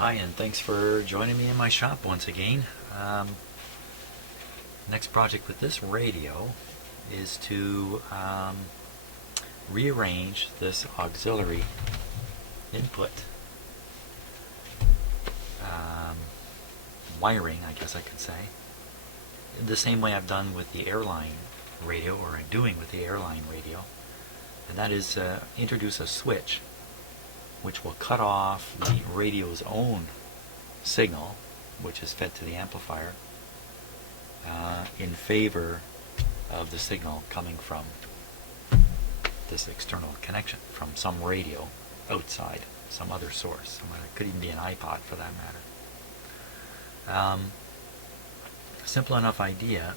Hi, and thanks for joining me in my shop once again. Next project with this radio is to rearrange this auxiliary input wiring, I guess I could say, the same way I've done with the airline radio, or I'm doing with the airline radio, and that is introduce a switch which will cut off the radio's own signal, which is fed to the amplifier, in favor of the signal coming from this external connection, from some radio outside, some other source. It could even be an iPod for that matter. Simple enough idea.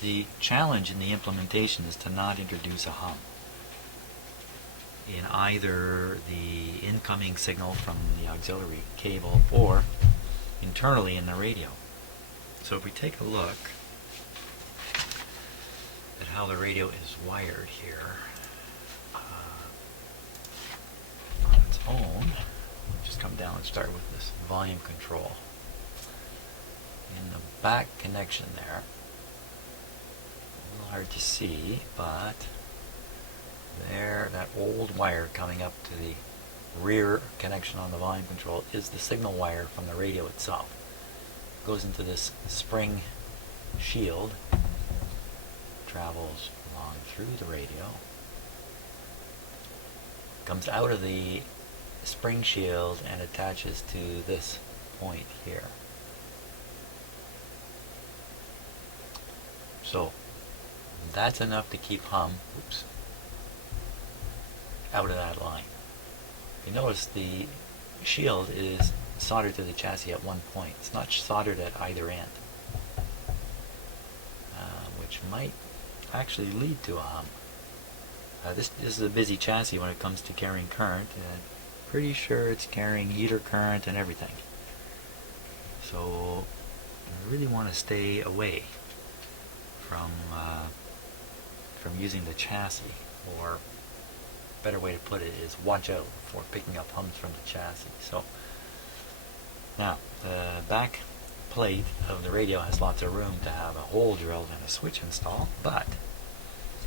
The challenge in the implementation is to not introduce a hum in either the incoming signal from the auxiliary cable or internally in the radio. So if we take a look at how the radio is wired here on its own, we'll just come down and start with this volume control. In the back connection there, a little hard to see, but there, that old wire coming up to the rear connection on the volume control is the signal wire from the radio itself. It goes into this spring shield, travels along through the radio, comes out of the spring shield and attaches to this point here. So that's enough to keep hum out of that line. You notice the shield is soldered to the chassis at one point. It's not soldered at either end, which might actually lead to a hum. This is a busy chassis when it comes to carrying current, and pretty sure it's carrying heater current and everything. So I really want to stay away from using the chassis, or a better way to put it is watch out for picking up hums from the chassis. So now the back plate of the radio has lots of room to have a hole drilled and a switch installed, but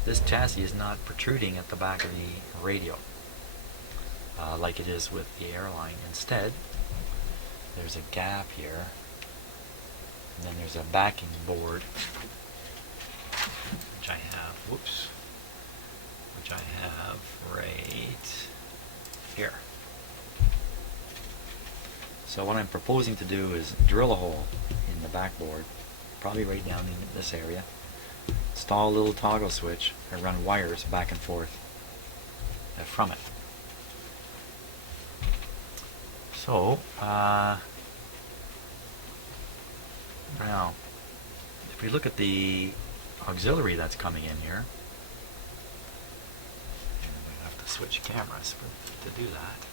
this chassis is not protruding at the back of the radio like it is with the airline. Instead, there's a gap here, and then there's a backing board which I have right here. So what I'm proposing to do is drill a hole in the backboard, probably right down in this area, install a little toggle switch, and run wires back and forth from it. So now if we look at the auxiliary that's coming in here, and we have to switch cameras to do that.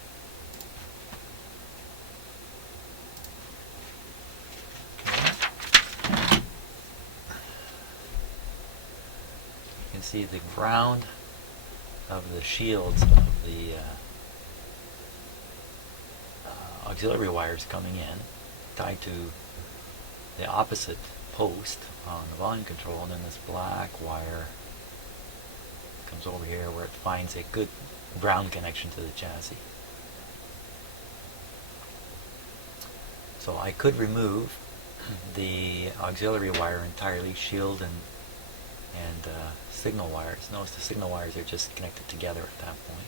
Okay. You can see the ground of the shields of the auxiliary wires coming in, tied to the opposite post on the volume control, and then this black wire comes over here where it finds a good ground connection to the chassis. So I could remove the auxiliary wire entirely, shield and signal wires. Notice the signal wires are just connected together at that point,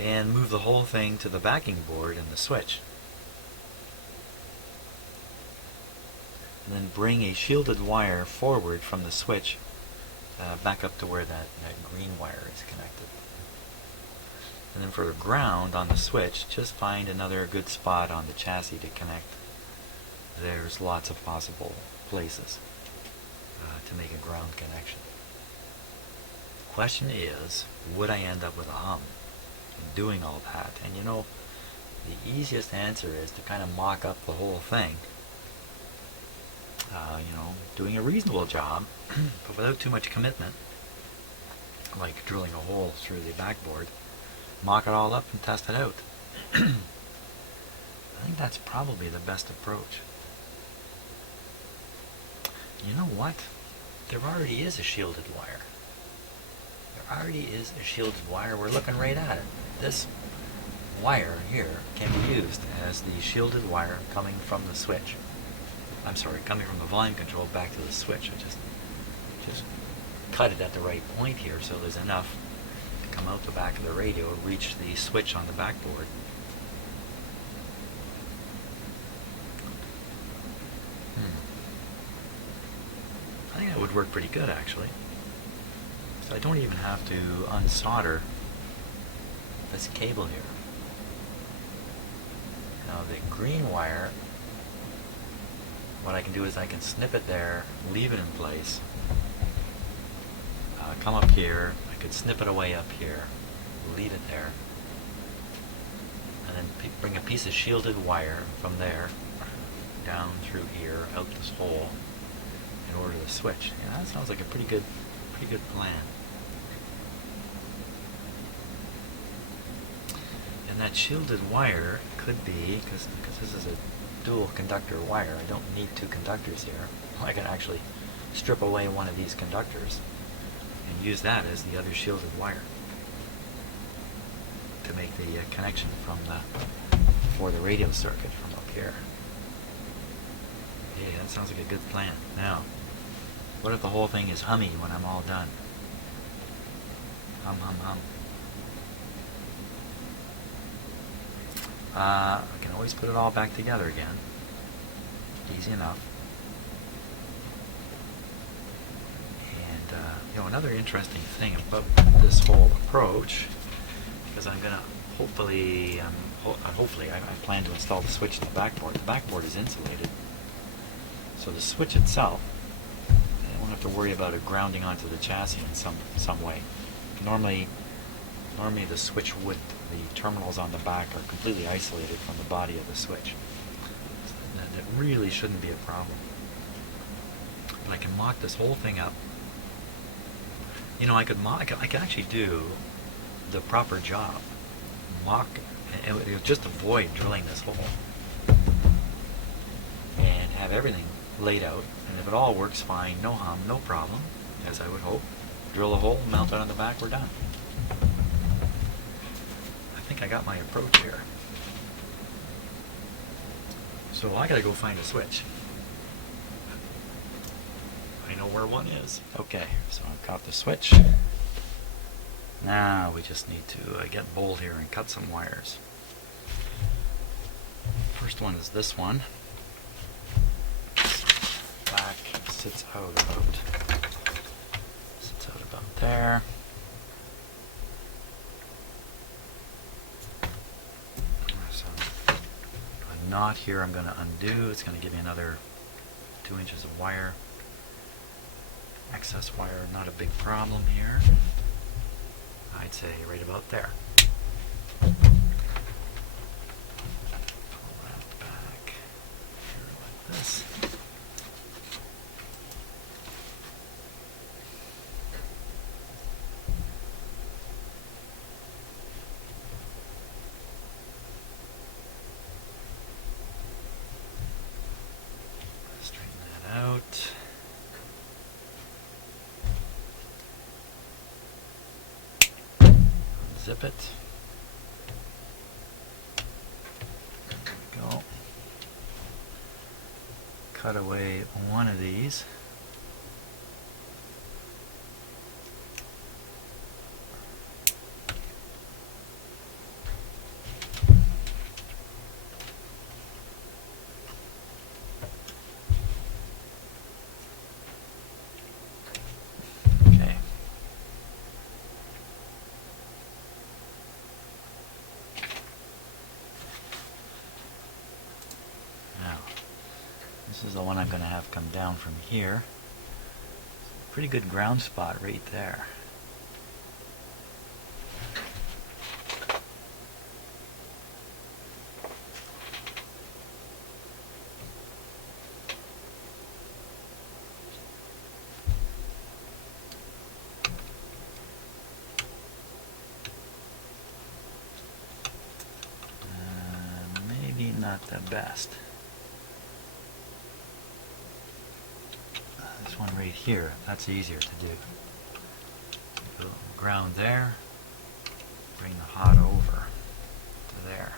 and move the whole thing to the backing board and the switch. And then bring a shielded wire forward from the switch back up to where that green wire is connected. And then for the ground on the switch, just find another good spot on the chassis to connect. There's lots of possible places to make a ground connection. The question is, would I end up with a hum in doing all that? And you know, the easiest answer is to kind of mock up the whole thing. Doing a reasonable job, but without too much commitment, like drilling a hole through the backboard. Mock it all up and test it out. I think that's probably the best approach. You know what? There already is a shielded wire. There already is a shielded wire. We're looking right at it. This wire here can be used as the shielded wire coming from the switch. I'm sorry, coming from the volume control back to the switch. I just cut it at the right point here so there's enough to come out the back of the radio, reach the switch on the backboard. I think that would work pretty good actually. So I don't even have to unsolder this cable here. Now the green wire, what I can do is I can snip it there, leave it in place, come up here, I could snip it away up here, leave it there, and then bring a piece of shielded wire from there down through here, out this hole, in order to switch. Yeah, that sounds like a pretty good plan. And that shielded wire could be, because this is a dual conductor wire, I don't need two conductors here. I can actually strip away one of these conductors and use that as the other shielded wire to make the connection for the radio circuit from up here. Yeah, that sounds like a good plan. Now, what if the whole thing is hummy when I'm all done? Hum, hum, hum. I can always put it all back together again. Easy enough. And, another interesting thing about this whole approach, because I'm going to hopefully, I plan to install the switch in the backboard. The backboard is insulated. So the switch itself, I won't have to worry about it grounding onto the chassis in some way. Normally the switch would, the terminals on the back are completely isolated from the body of the switch. That really shouldn't be a problem. But I can mock this whole thing up. I could actually do the proper job. Mock, it would just avoid drilling this hole. And have everything laid out, and if it all works fine, no hum, no problem, as I would hope, drill a hole, mount it on the back, we're done. I think I got my approach here. So I gotta go find a switch. I know where one is. Okay, so I've got the switch. Now we just need to get bold here and cut some wires. First one is this one. Back sits out about there. So a knot here I'm going to undo. It's going to give me another 2 inches of wire. Excess wire, not a big problem here. I'd say right about there. Pull that back here like this. Straighten that out. Zip it. There we go. Cut away one of these. Okay. This is the one I'm going to have come down from here. Pretty good ground spot right there. maybe not the best. This one right here, that's easier to do. Go ground there, bring the hot over to there.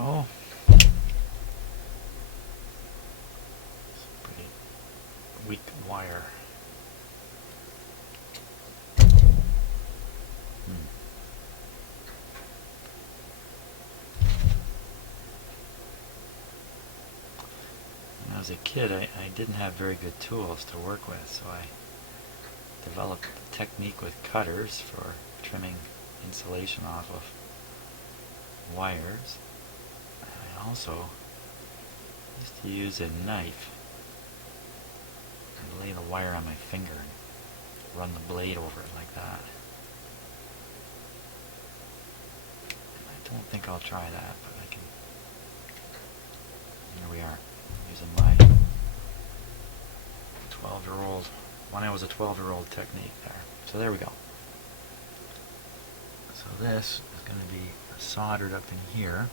Oh, it's pretty weak wire. When I was a kid, I didn't have very good tools to work with, so I developed a technique with cutters for trimming insulation off of wires. I also used to use a knife and lay the wire on my finger and run the blade over it like that. I don't think I'll try that, but I can. Here we are, using my 12-year-old, when I was a 12-year-old technique there. So there we go. So this is going to be soldered up in here.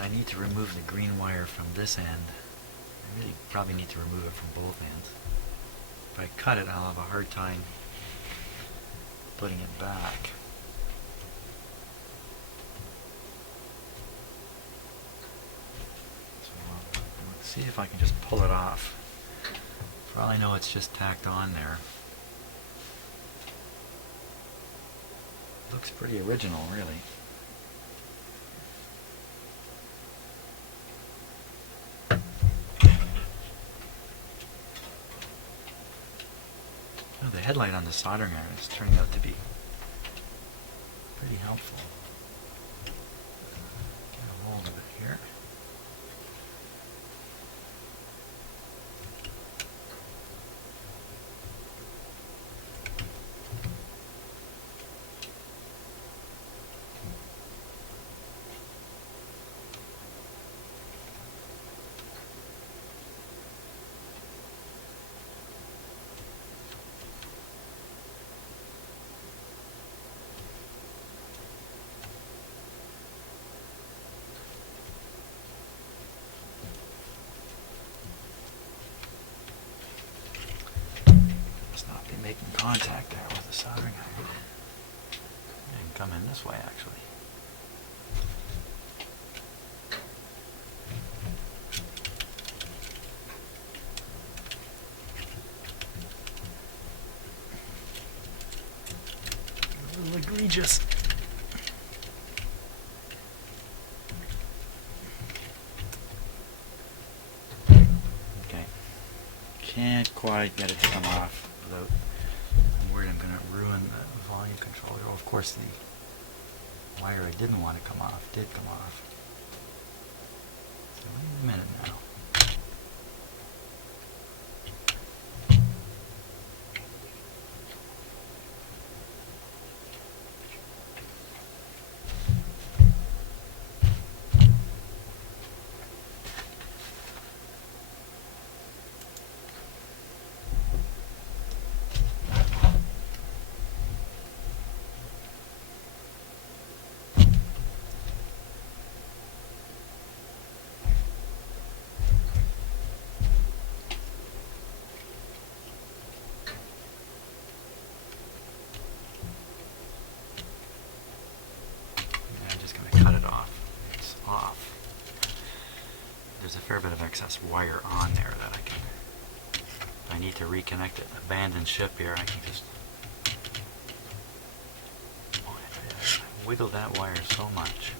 I need to remove the green wire from this end. I really probably need to remove it from both ends. If I cut it, I'll have a hard time putting it back. So let's see if I can just pull it off. For all I know, it's just tacked on there. Looks pretty original, really. The headlight on the soldering iron is turning out to be pretty helpful. Get a hold of it here. Making contact there with the soldering iron. And come in this way, actually. A little egregious. Okay. Can't quite get it to come off without. I'm worried I'm going to ruin the volume controller. Oh, of course, the wire I didn't want to come off did come off. So wait a minute now. There's a fair bit of excess wire on there that I can, if I need to reconnect it, abandon ship here, I can just wiggle that wire so much.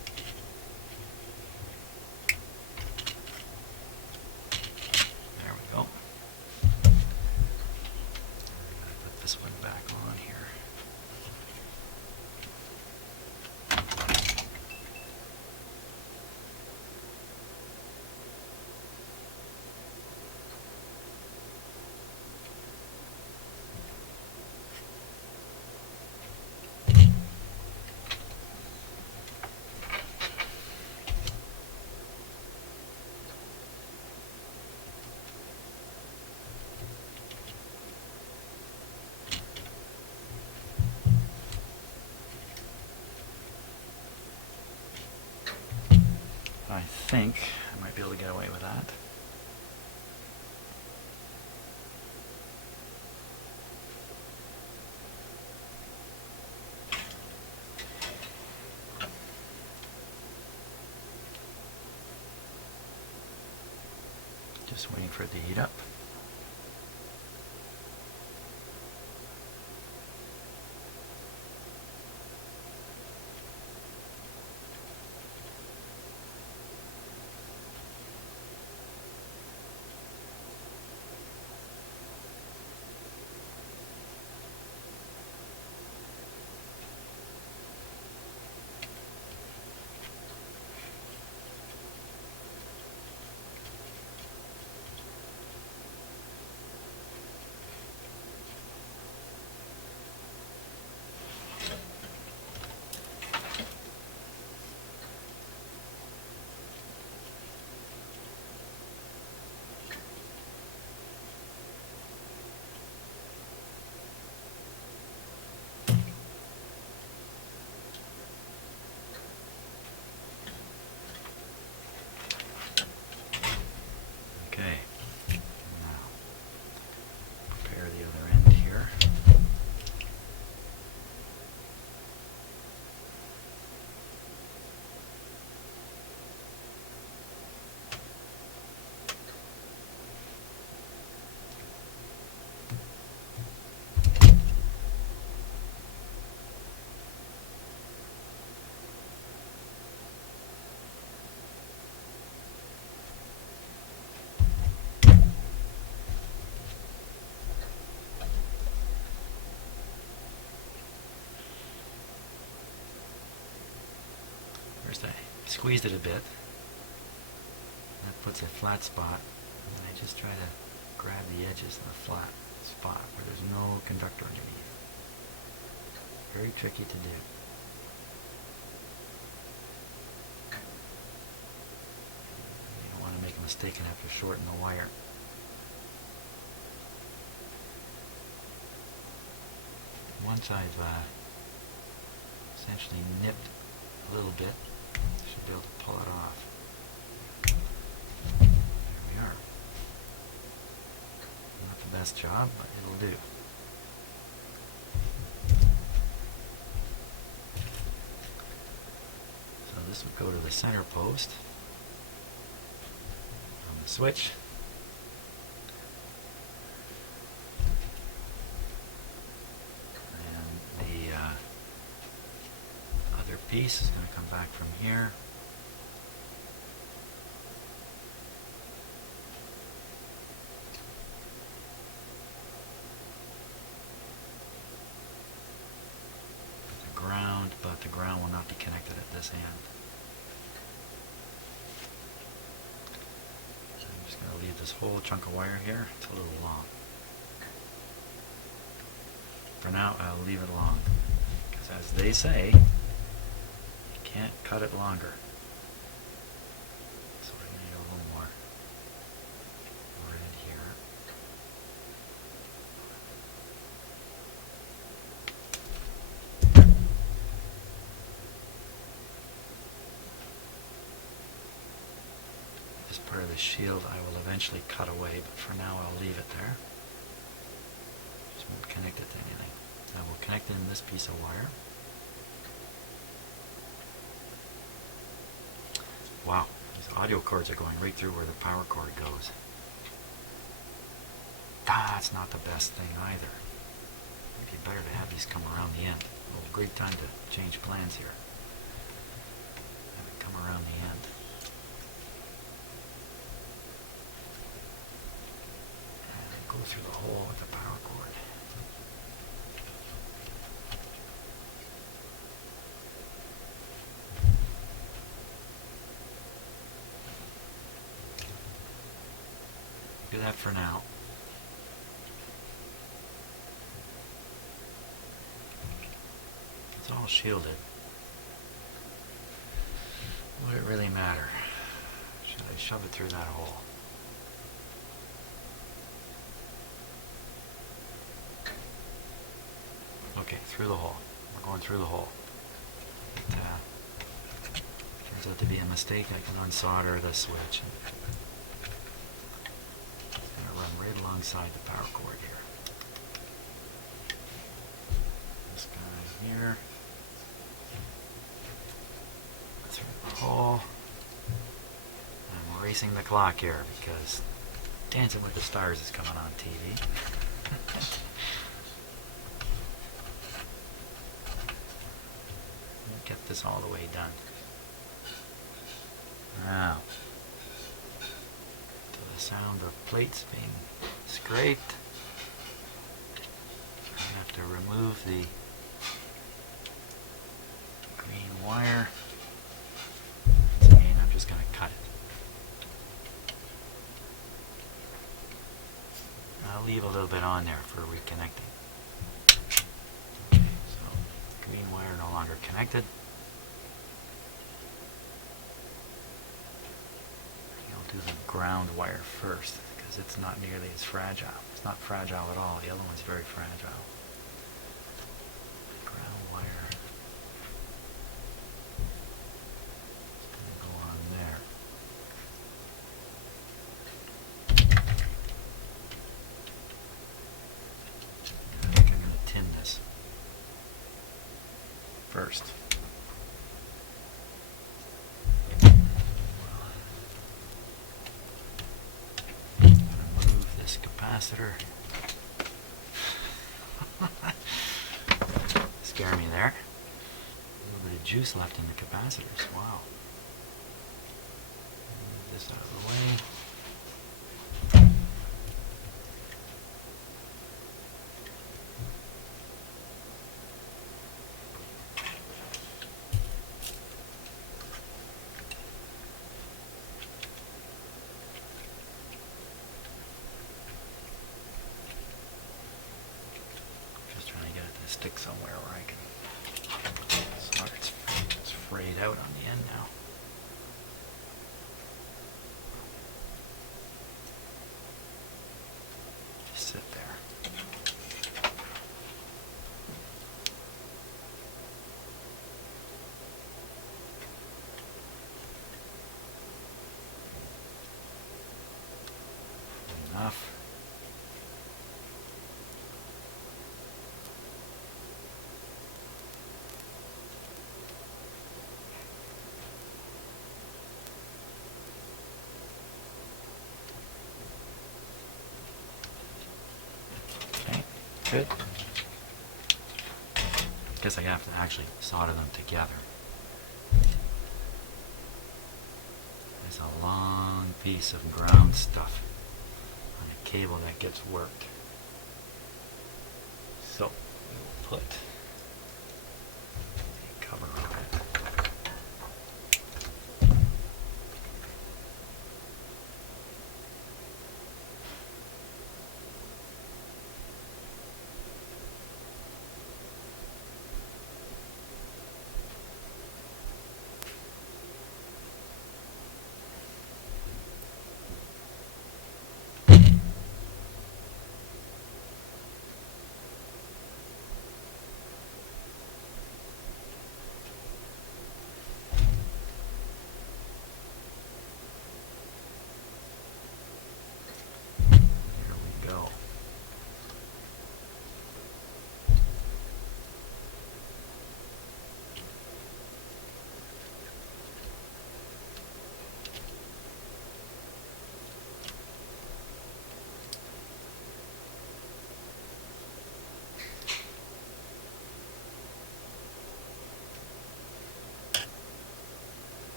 I think I might be able to get away with that. Just waiting for it to heat up. Okay, now prepare the other end here. First I squeezed it a bit. That puts a flat spot, and I just try to grab the edges of the flat spot where there's no conductor underneath. Very tricky to do. You don't want to make a mistake and have to shorten the wire. Once I've essentially nipped a little bit, I should be able to pull it off. There we are. Not the best job, but it'll do. So this would go to the center post on the switch. Piece is going to come back from here. The ground, but the ground will not be connected at this end. So I'm just going to leave this whole chunk of wire here. It's a little long. For now, I'll leave it long, because as they say, can't cut it longer. So we're going to need a little more in here. This part of the shield I will eventually cut away, but for now I'll leave it there. Just won't connect it to anything. I will connect it in this piece of wire. Wow, these audio cords are going right through where the power cord goes. That's not the best thing either. Maybe better to have these come around the end. Oh, great time to change plans here. Have it come around the end. And go through the hole with the power cord. Do that for now. It's all shielded. Would it really matter? Should I shove it through that hole? Okay, through the hole. We're going through the hole. Turns out to be a mistake. I can unsolder the switch. It's going to run right alongside the power cord here. This guy here. Through the hole. I'm racing the clock here because Dancing with the Stars is coming on TV. Get this all the way done. Now, to the sound of plates being scraped, I have to remove the green wire. And I'm just going to cut it. I'll leave a little bit on there for reconnecting. Okay, so green wire no longer connected. Do the ground wire first because it's not nearly as fragile. It's not fragile at all. The other one's very fragile. Ground wire is going to go on there. I think I'm going to tin this first. Capacitor. Scare me there. A little bit of juice left in the capacitors. Wow. Move this out of the way. Stick somewhere where I can. Sorry, it's frayed out on the end now. Just sit there. Enough. Good. Guess I have to actually solder them together. There's a long piece of ground stuff on a cable that gets worked. So we'll put a cover on it.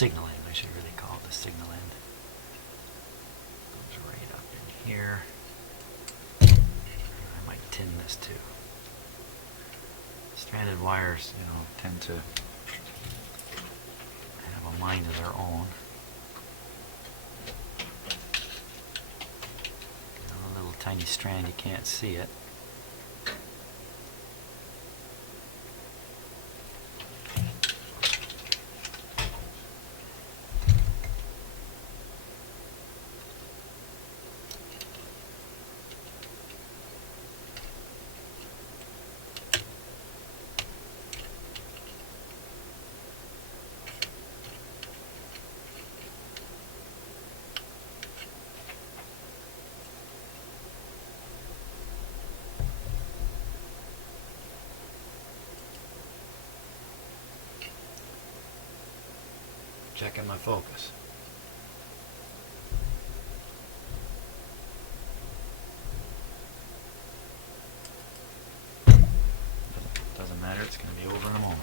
signal end, I should really call it the signal end. Goes right up in here. I might tin this too. Stranded wires, you know, tend to have a mind of their own. You know, a little tiny strand, you can't see it. Checking my focus. Doesn't matter, it's going to be over in a moment.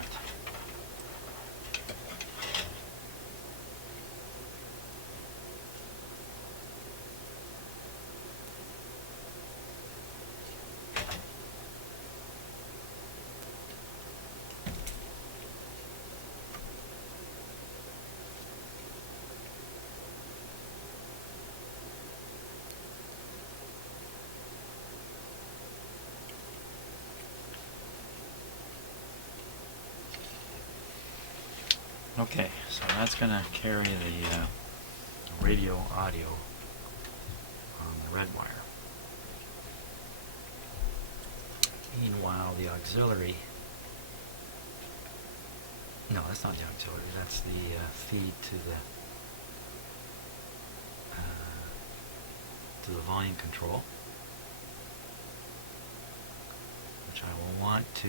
Okay, so that's going to carry the radio audio on the red wire. Meanwhile, the auxiliary, no, that's not the auxiliary, that's the feed to the volume control, which I will want to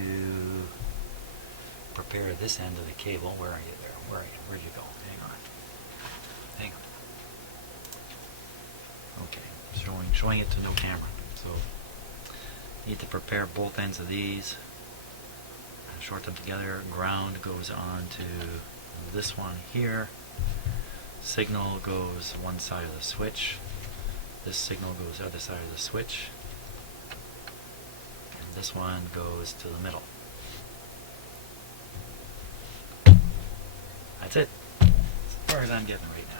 prepare this end of the cable. Where are you there? Where are you? Where'd you go? Hang on. Hang on. Okay, showing it to no camera. So need to prepare both ends of these. Short them together. Ground goes on to this one here. Signal goes one side of the switch. This signal goes the other side of the switch. And this one goes to the middle. That's it. As far as I'm getting right now.